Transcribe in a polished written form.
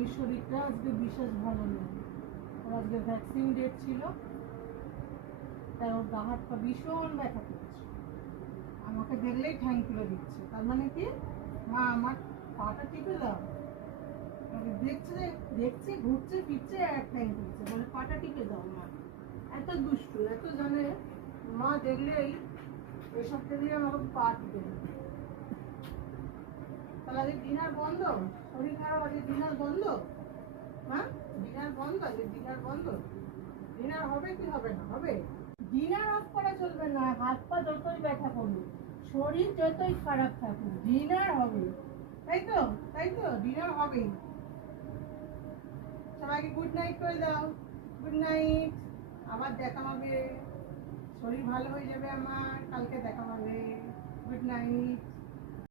সরির শরীরটা আজকে বিশেষ ভালো নেই। ওর আজকে ভ্যাকসিন ডেট ছিল, তাই ওর গা হাত পা ভীষণ ব্যথা করছে। আমাকে দেখলেই ঠ্যাং তুলে দিচ্ছে, তার মানে কি মা আমার পাটা টিপে দাও। দেখছে দেখছে ঘুরছে ফিরছে আর ঠ্যাং তুলছে, বলে পাটা টিপে দাও মা। এত দুষ্টু, এত জানে, মা দেখলেই এসব দেখলে আমাকে পা টিপে দেবে। তাহলে আজকে ডিনার বন্ধ, শরীর খারাপ, আজকে ডিনার বন্ধ। হ্যাঁ, ডিনার বন্ধ, আজকে ডিনার বন্ধ। ডিনার হবে কি হবে না? হবে। ডিনার অফ করা চলবে না, হাত পা যতই ব্যথা করুক, শরীর যতই খারাপ থাকুক, ডিনার হবে। তাই তো? তাই তো, ডিনার হবে। সবাইকে গুড নাইট করে দাও। Good night. আবার দেখা হবে, শরীর ভালো হয়ে যাবে আমার, কালকে দেখা হবে। Good night.